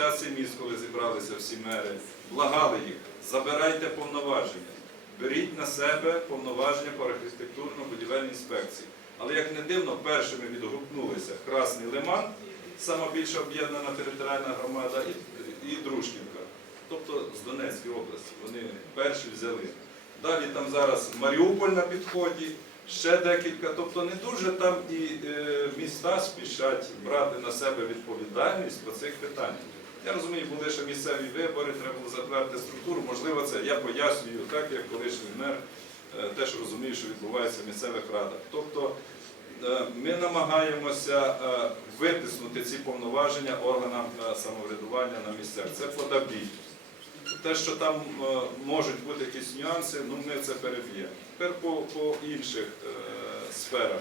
асоціації міст, коли зібралися всі мери, благали їх, забирайте повноваження, беріть на себе повноваження по архітектурно-будівельній інспекції. Але як не дивно, першими відгукнулися Красний Лиман, сама більша об'єднана територіальна громада, і, і Дружківка, тобто з Донецької області. Вони перші взяли. Далі там зараз Маріуполь на підході, ще декілька. Тобто не дуже там і е, міста спішать брати на себе відповідальність по цих питаннях. Я розумію, були ще місцеві вибори, треба було затвердити структуру. Можливо, це я пояснюю так, як колишній мер е, теж розумію, що відбувається в місцевих радах. Тобто е, ми намагаємося е, витиснути ці повноваження органам самоврядування на місцях. Це подабій. Те, що там можуть бути якісь нюанси, ну ми це переб'ємо. Тепер по, по інших сферах.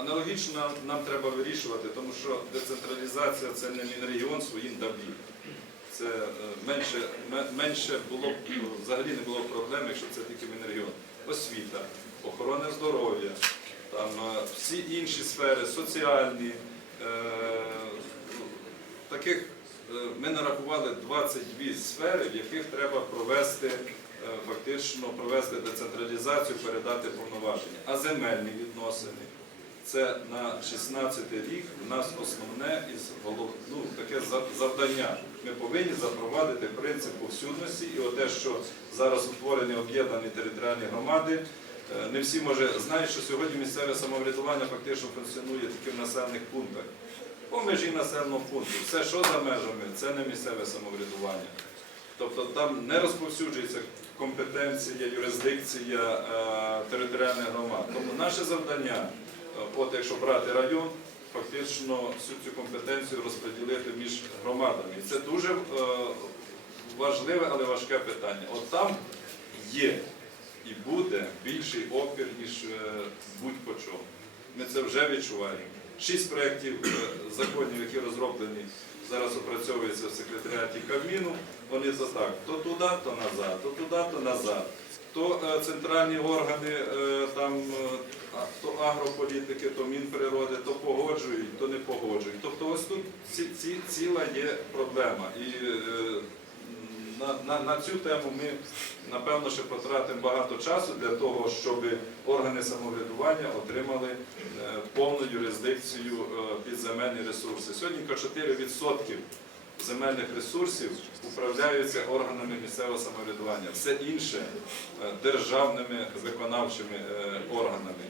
Е, аналогічно нам, нам треба вирішувати, тому що децентралізація це не мінрегіон своїм дабі. Це е, менше, менше було ну, взагалі не було проблем, якщо це тільки мінрегіон. Освіта, охорона здоров'я, там е, всі інші сфери, соціальні. е, Таких е, ми нарахували 22 сфери, в яких треба провести е, фактично провести децентралізацію, передати повноваження. А земельні відносини це на 16 рік у нас основне із голов... ну, таке за- завдання. Ми повинні запровадити принцип повсюдності і оте, що зараз утворені об'єднані територіальні громади. е, Не всі може знають, що сьогодні місцеве самоврядування фактично функціонує тільки в населених пунктах. По межі населеного пункту. Все, що за межами, це не місцеве самоврядування. Тобто там не розповсюджується компетенція, юрисдикція е, територіальних громад. Тому наше завдання, от якщо брати район, фактично всю цю компетенцію розподілити між громадами. Це дуже е, важливе, але важке питання. От там є і буде більший опір, ніж е, будь-по чому. Ми це вже відчуваємо. Шість проєктів е, законів, які розроблені, зараз опрацьовуються в секретаріаті Кабміну. Вони то так, то туди, то назад, то туди, то назад. То е, центральні органи, е, там, е, то агрополітики, то Мінприроди, то погоджують, то не погоджують. Тобто ось тут ці, ці, ціла є проблема. І на, на, на цю тему ми, напевно, ще потратимо багато часу для того, щоб органи самоврядування отримали повну юрисдикцію е, під земельні ресурси. Сьогодні 4% земельних ресурсів управляються органами місцевого самоврядування, все інше е, державними виконавчими е, органами.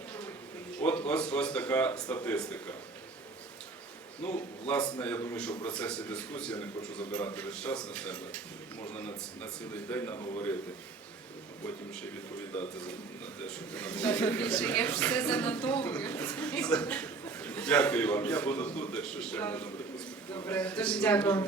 От ось, ось така статистика. Ну, власне, я думаю, що в процесі дискусії я не хочу забирати весь час на себе. Можна на, на цілий день наговорити, а потім ще й відповідати за на те, що ти наговорив. я ж все занотовую. Дякую вам. Я буду тут, якщо ще можна буде поспілкуватися. Добре, дуже дякую, пане.